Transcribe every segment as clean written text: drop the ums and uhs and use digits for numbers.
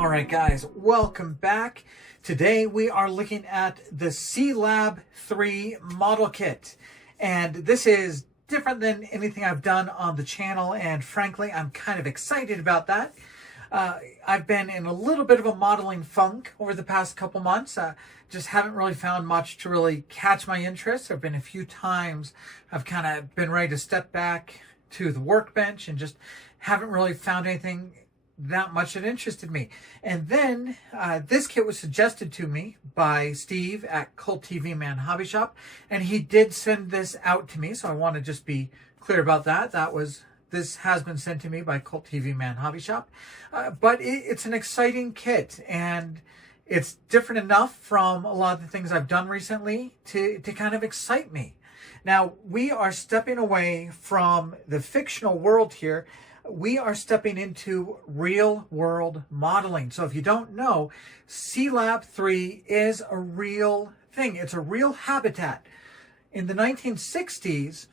All right, guys, welcome back. Today we are looking at the Sealab III model kit. And this is different than anything I've done on the channel. And frankly, I'm kind of excited about that. I've been in a little bit of a modeling funk over the past couple months. Just haven't really found much to really catch my interest. There have been a few times I've kind of been ready to step back to the workbench and just haven't really found anything that much that interested me. And then this kit was suggested to me by Steve at Cult TV Man Hobby Shop, and he did send this out to me, so I want to just be clear about that. This has been sent to me by Cult TV Man Hobby Shop, but it's an exciting kit, and it's different enough from a lot of the things I've done recently to kind of excite me. Now, we are stepping away from the fictional world here. We are stepping into real world modeling. So if you don't know, Sealab III is a real thing. It's a real habitat. In the 1960s,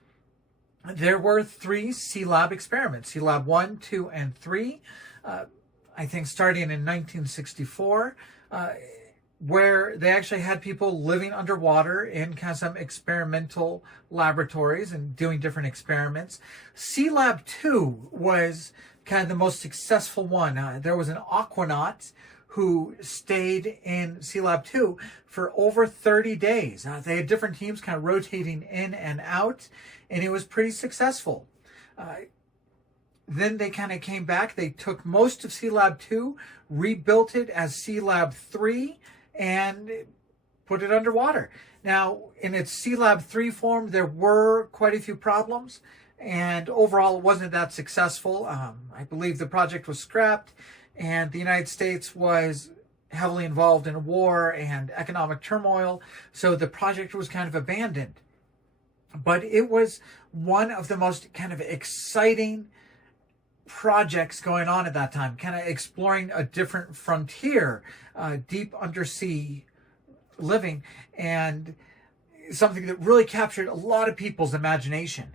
there were 3 Sealab experiments, Sealab 1, 2, and 3, I think starting in 1964, where they actually had people living underwater in kind of some experimental laboratories and doing different experiments. Sealab 2 was kind of the most successful one. There was an aquanaut who stayed in Sealab 2 for over 30 days. They had different teams kind of rotating in and out, and it was pretty successful. Then they kind of came back. They took most of Sealab 2, rebuilt it as Sealab 3, and put it underwater. Now, in its Sealab 3 form, there were quite a few problems, and overall it wasn't that successful. I believe the project was scrapped, and the United States was heavily involved in a war and economic turmoil, so the project was kind of abandoned. But it was one of the most kind of exciting projects going on at that time, kind of exploring a different frontier, deep undersea living, and something that really captured a lot of people's imagination.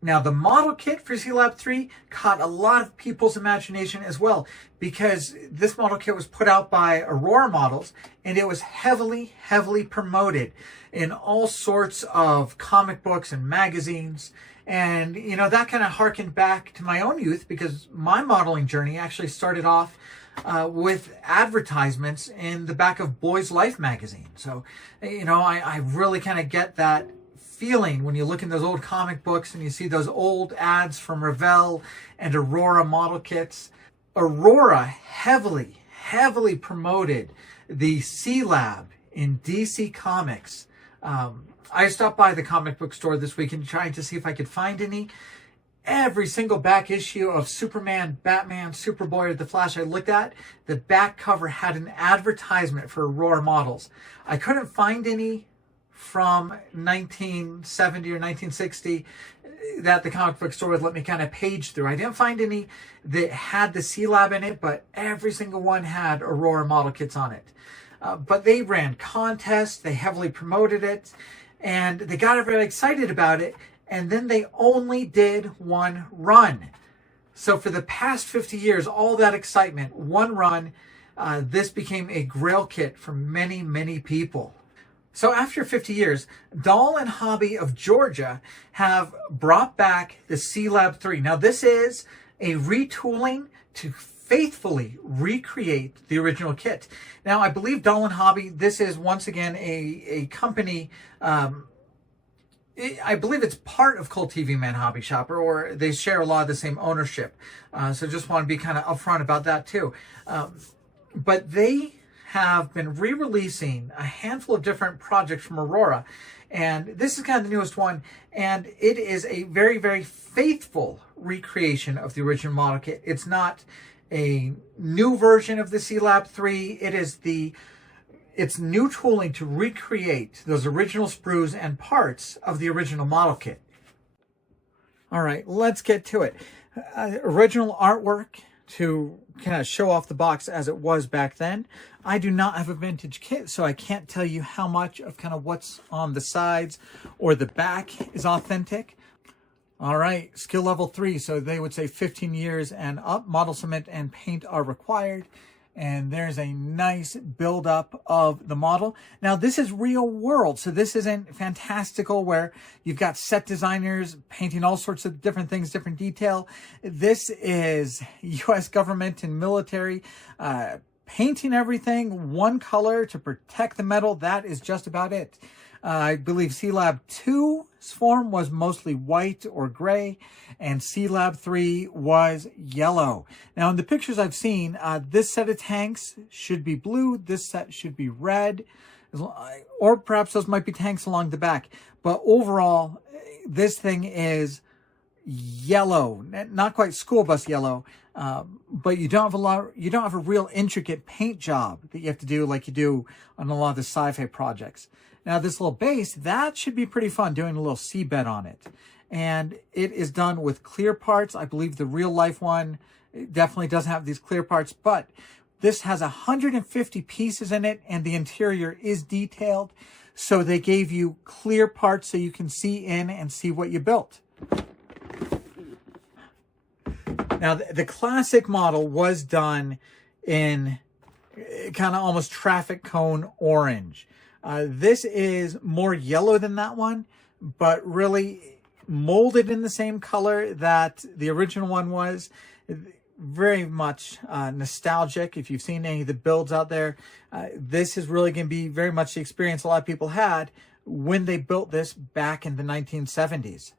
Now, the model kit for Sealab 3 caught a lot of people's imagination as well, because this model kit was put out by Aurora Models, and it was heavily promoted in all sorts of comic books and magazines. And, you know, that kind of harkened back to my own youth, because my modeling journey actually started off with advertisements in the back of Boys Life magazine. So, you know, I really kind of get that feeling when you look in those old comic books and you see those old ads from Revell and Aurora model kits. Aurora heavily promoted the Sealab in DC Comics. I stopped by the comic book store this weekend trying to see if I could find any. Every single back issue of Superman, Batman, Superboy, or The Flash I looked at, the back cover had an advertisement for Aurora Models. I couldn't find any from 1970 or 1960 that the comic book store would let me kind of page through. I didn't find any that had the Sealab in it, but every single one had Aurora model kits on it. But they ran contests, they heavily promoted it, and they got everybody excited about it, and then they only did one run. So for the past 50 years, all that excitement, one run, this became a grail kit for many people. So after 50 years, Doll and Hobby of Georgia have brought back the Sealab III. Now, this is a retooling to faithfully recreate the original kit. Now, I believe Doll and Hobby, this is once again a company, I believe it's part of Cult TV Man Hobby Shop, or they share a lot of the same ownership. So just want to be kind of upfront about that too. But they have been re-releasing a handful of different projects from Aurora, and this is kind of the newest one, and it is a very faithful recreation of the original model kit. It's not a new version of the Sealab III. It's new tooling to recreate those original sprues and parts of the original model kit. All right, let's get to it. Original artwork to kind of show off the box as it was back then. I do not have a vintage kit, so I can't tell you how much of kind of what's on the sides or the back is authentic. All right, skill level 3. So they would say 15 years and up. Model cement and paint are required. And there's a nice build-up of the model. Now, this is real world, so this isn't fantastical where you've got set designers painting all sorts of different things, different detail. This is U.S. government and military painting everything one color to protect the metal. That is just about it. I believe Sealab II's form was mostly white or gray, and Sealab III was yellow. Now, in the pictures I've seen, this set of tanks should be blue, this set should be red, or perhaps those might be tanks along the back. But overall, this thing is yellow, not quite school bus yellow, but you don't have a real intricate paint job that you have to do like you do on a lot of the sci-fi projects. Now, this little base, that should be pretty fun, doing a little seabed on it. And it is done with clear parts. I believe the real life one definitely doesn't have these clear parts, but this has 150 pieces in it, and the interior is detailed. So they gave you clear parts so you can see in and see what you built. Now, the classic model was done in kind of almost traffic cone orange. This is more yellow than that one, but really molded in the same color that the original one was. Very much nostalgic. If you've seen any of the builds out there, this is really going to be very much the experience a lot of people had when they built this back in the 1970s.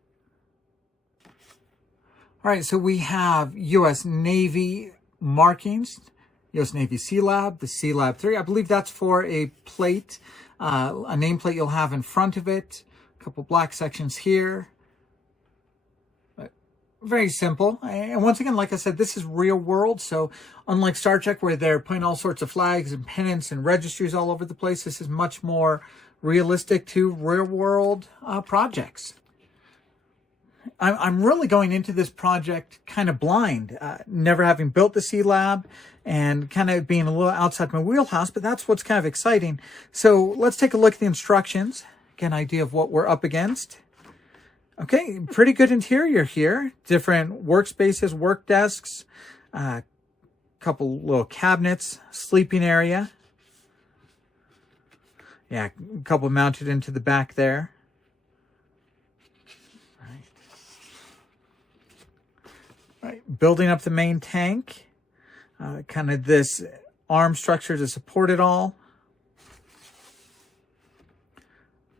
All right, so we have U.S. Navy markings, U.S. Navy Sealab, the Sealab III. I believe that's for a plate, a nameplate you'll have in front of it. A couple black sections here. But very simple. And once again, like I said, this is real world. So unlike Star Trek, where they're putting all sorts of flags and pennants and registries all over the place, this is much more realistic to real world projects. I'm really going into this project kind of blind, never having built the Sealab and kind of being a little outside my wheelhouse, but that's what's kind of exciting. So let's take a look at the instructions, get an idea of what we're up against. Okay, pretty good interior here. Different workspaces, work desks, a couple little cabinets, sleeping area. Yeah, a couple mounted into the back there. Right, building up the main tank, kind of this arm structure to support it all.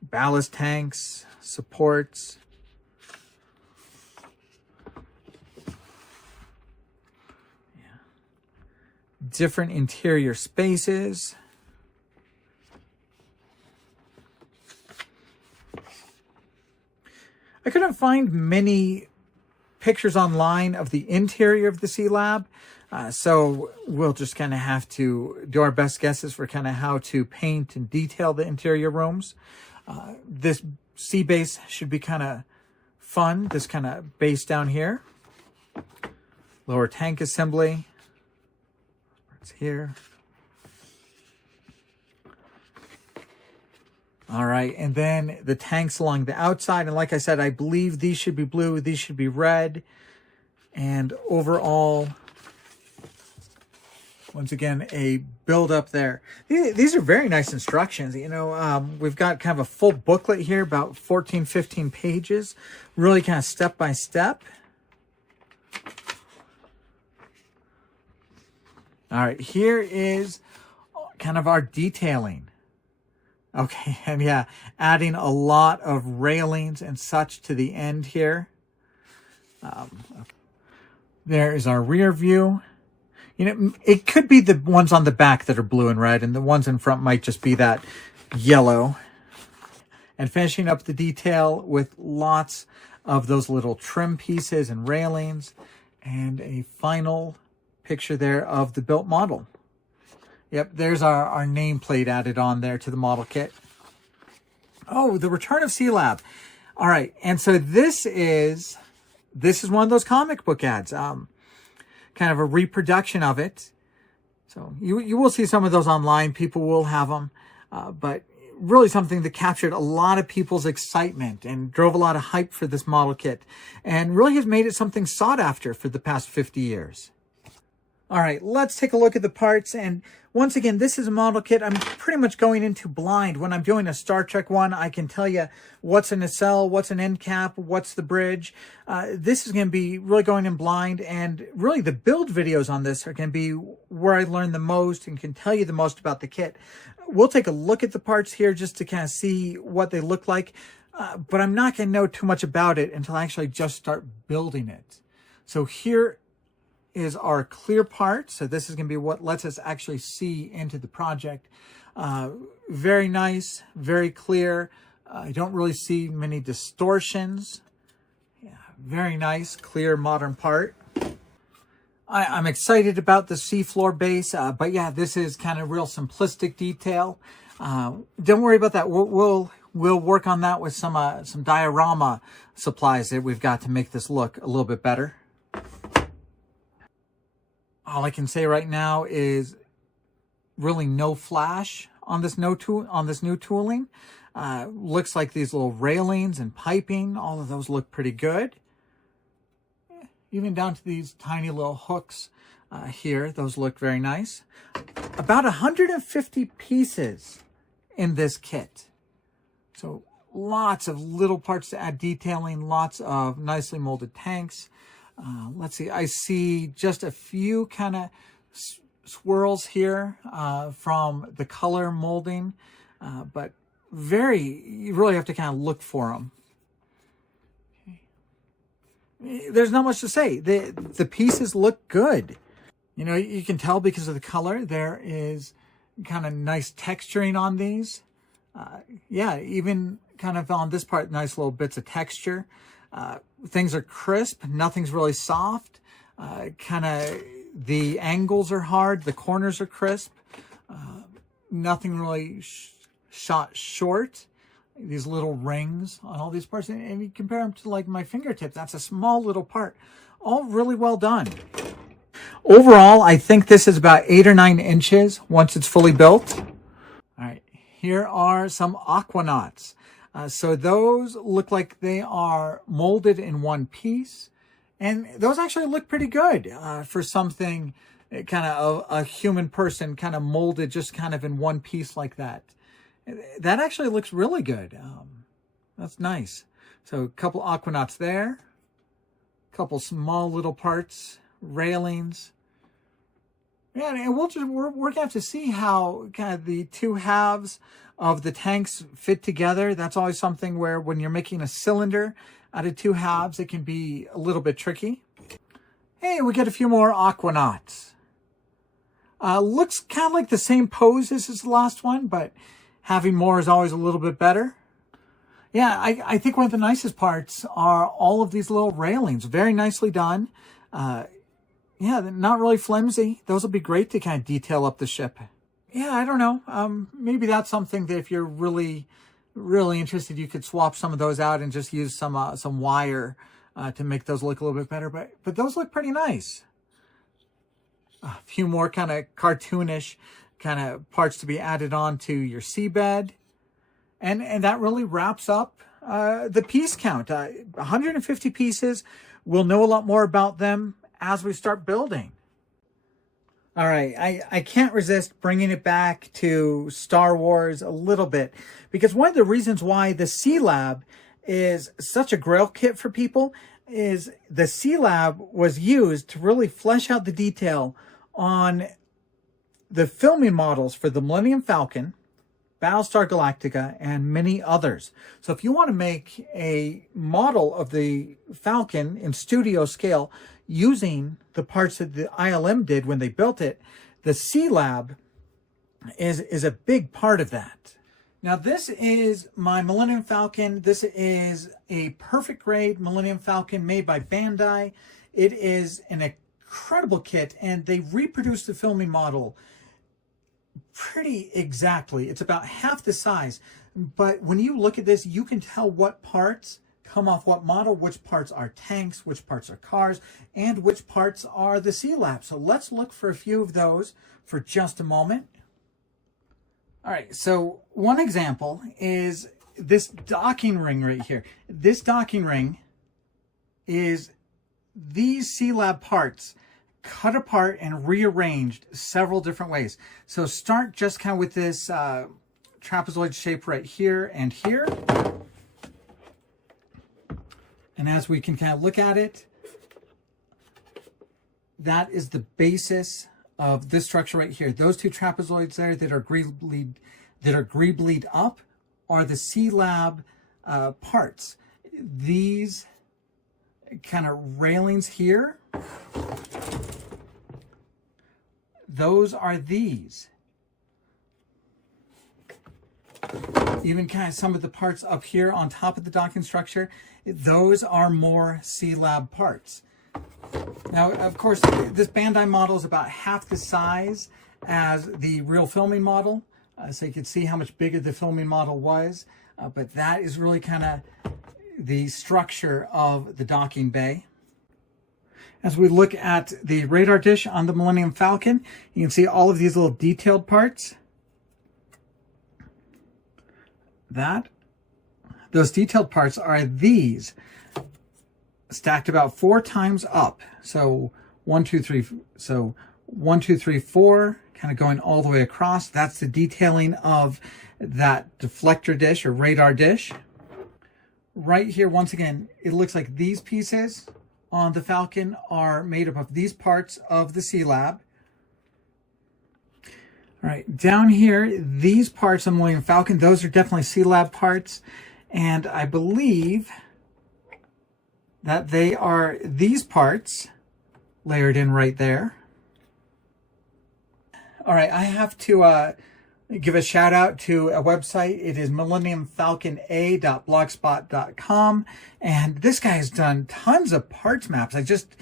Ballast tanks, supports. Yeah. Different interior spaces. I couldn't find many pictures online of the interior of the Sealab, so we'll just kind of have to do our best guesses for kind of how to paint and detail the interior rooms. This sea base should be kind of fun, this kind of base down here. Lower tank assembly. It's here. All right, and then the tanks along the outside. And like I said, I believe these should be blue, these should be red. And overall, once again, a build up there. These are very nice instructions. You know, we've got kind of a full booklet here, about 14, 15 pages, really kind of step by step. All right, here is kind of our detailing. Okay, and yeah, adding a lot of railings and such to the end here. There is our rear view. You know, it could be the ones on the back that are blue and red, and the ones in front might just be that yellow. And finishing up the detail with lots of those little trim pieces and railings, and a final picture there of the built model. Yep, there's our nameplate added on there to the model kit. Oh, the return of Sealab. All right, and so this is one of those comic book ads, kind of a reproduction of it. So you will see some of those online. People will have them, but really something that captured a lot of people's excitement and drove a lot of hype for this model kit, and really has made it something sought after for the past 50 years. All right, let's take a look at the parts. And once again, this is a model kit I'm pretty much going into blind. When I'm doing a Star Trek one, I can tell you what's a nacelle, what's an end cap, what's the bridge. This is going to be really going in blind, and really the build videos on this are going to be where I learn the most and can tell you the most about the kit. We'll take a look at the parts here just to kind of see what they look like, but I'm not going to know too much about it until I actually just start building it. So here is our clear part. So this is going to be what lets us actually see into the project. Very nice, very clear. I don't really see many distortions. Yeah, very nice, clear, modern part. I'm excited about the seafloor base, but yeah, this is kind of real simplistic detail. Don't worry about that. We'll work on that with some diorama supplies that we've got to make this look a little bit better. All I can say right now is really no flash on this new tooling. Looks like these little railings and piping, all of those look pretty good. Even down to these tiny little hooks here, those look very nice. About 150 pieces in this kit. So lots of little parts to add detailing, lots of nicely molded tanks. Let's see, I see just a few kind of swirls here from the color molding, but you really have to kind of look for them. Okay. There's not much to say. The pieces look good. You know, you can tell because of the color. There is kind of nice texturing on these. Yeah, even kind of on this part, nice little bits of texture. Things are crisp, nothing's really soft. Kind of the angles are hard, the corners are crisp. Nothing really shot short. These little rings on all these parts, and you compare them to like my fingertip, that's a small little part. All really well done. Overall, I think this is about 8 or 9 inches once it's fully built. All right, here are some aquanauts. So those look like they are molded in one piece, and those actually look pretty good for something kind of a human person kind of molded just kind of in one piece like that. That actually looks really good. That's nice. So a couple aquanauts there, a couple small little parts, railings. Yeah, and we're going to have to see how kind of the two halves of the tanks fit together. That's always something where when you're making a cylinder out of two halves, it can be a little bit tricky. Hey, we get a few more aquanauts. Looks kind of like the same pose as the last one, but having more is always a little bit better. Yeah, I think one of the nicest parts are all of these little railings. Very nicely done. Yeah, they're not really flimsy. Those will be great to kind of detail up the ship. Yeah, I don't know. Maybe that's something that if you're really, really interested, you could swap some of those out and just use some wire to make those look a little bit better. But those look pretty nice. A few more kind of cartoonish kind of parts to be added on to your seabed. And that really wraps up the piece count. 150 pieces. We'll know a lot more about them as we start building. All right, I can't resist bringing it back to Star Wars a little bit, because one of the reasons why the Sealab is such a grail kit for people is the Sealab was used to really flesh out the detail on the filming models for the Millennium Falcon, Battlestar Galactica, and many others. So if you want to make a model of the Falcon in studio scale using the parts that the ILM did when they built it, the Sealab is a big part of that. Now this is my Millennium Falcon. This is a perfect grade Millennium Falcon made by Bandai. It is an incredible kit, and they reproduced the filming model pretty exactly. It's about half the size, but when you look at this, you can tell what parts come off what model, which parts are tanks, which parts are cars, and which parts are the Sealab. So let's look for a few of those for just a moment. All right, so one example is this docking ring right here. This docking ring is these Sealab parts cut apart and rearranged several different ways. So start just kind of with this trapezoid shape right here and here. And as we can kind of look at it, that is the basis of this structure right here. Those two trapezoids there that are greebly up are the Sealab parts. These kind of railings here, those are these. Even kind of some of the parts up here on top of the docking structure, those are more Sealab parts. Now, of course, this Bandai model is about half the size as the real filming model. So you can see how much bigger the filming model was. But that is really kind of the structure of the docking bay. As we look at the radar dish on the Millennium Falcon, you can see all of these little detailed parts. Those detailed parts are these, stacked about 4 times up. So 1, 2, 3. So 1, 2, 3, 4, kind of going all the way across. That's the detailing of that deflector dish or radar dish. Right here, once again, it looks like these pieces on the Falcon are made up of these parts of the Sealab. All right, down here, these parts on the Millennium Falcon, those are definitely Sealab parts. And I believe that they are these parts layered in right there. All right, I have to give a shout out to a website. It is millenniumfalcona.blogspot.com. And this guy has done tons of parts maps. I just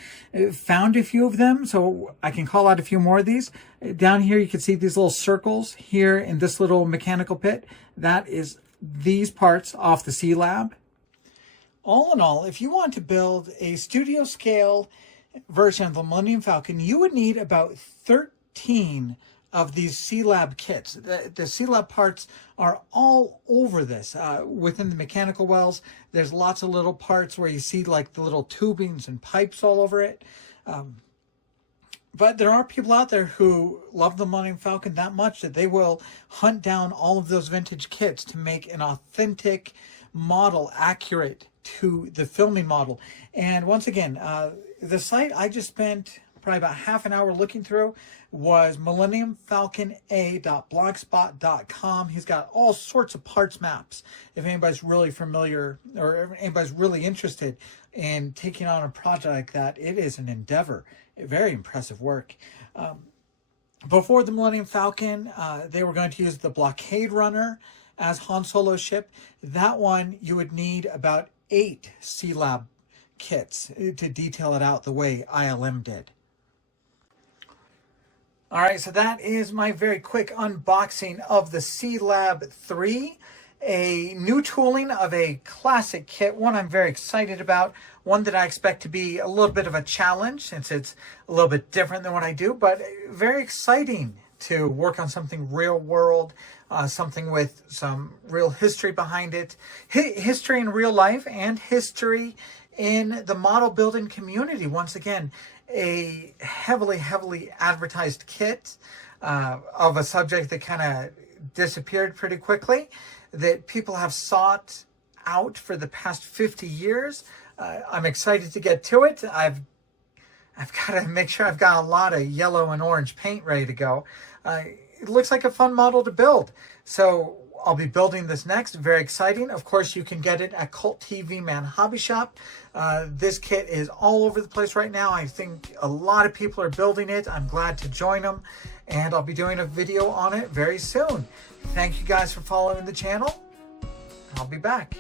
found a few of them, so I can call out a few more of these. Down here, you can see these little circles here in this little mechanical pit. That is these parts off the Sealab. All in all, if you want to build a studio scale version of the Millennium Falcon, you would need about 13 of these Sealab kits. The Sealab parts are all over this. Within the mechanical wells, there's lots of little parts where you see like the little tubings and pipes all over it. But there are people out there who love the Millennium Falcon that much that they will hunt down all of those vintage kits to make an authentic model accurate to the filming model. And once again, the site I just spent probably about half an hour looking through was millenniumfalcona.blogspot.com. He's got all sorts of parts maps. If anybody's really familiar or if anybody's really interested in taking on a project like that, it is an endeavor. Very impressive work. Before the Millennium Falcon, they were going to use the blockade runner as Han Solo's ship. That one, you would need about 8 Sealab kits to detail it out the way ILM did. All right, so that is my very quick unboxing of the Sealab III, a new tooling of a classic kit, one I'm very excited about, one that I expect to be a little bit of a challenge since it's a little bit different than what I do, but very exciting to work on something real world, something with some real history behind it, history in real life and history in the model building community. Once again, a heavily advertised kit of a subject that kind of disappeared pretty quickly, that people have sought out for the past 50 years. I'm excited to get to it. I've got to make sure I've got a lot of yellow and orange paint ready to go. It looks like a fun model to build. So I'll be building this next. Very exciting. Of course, you can get it at Cult TV Man Hobby Shop. This kit is all over the place right now. I think a lot of people are building it. I'm glad to join them. And I'll be doing a video on it very soon. Thank you guys for following the channel. I'll be back.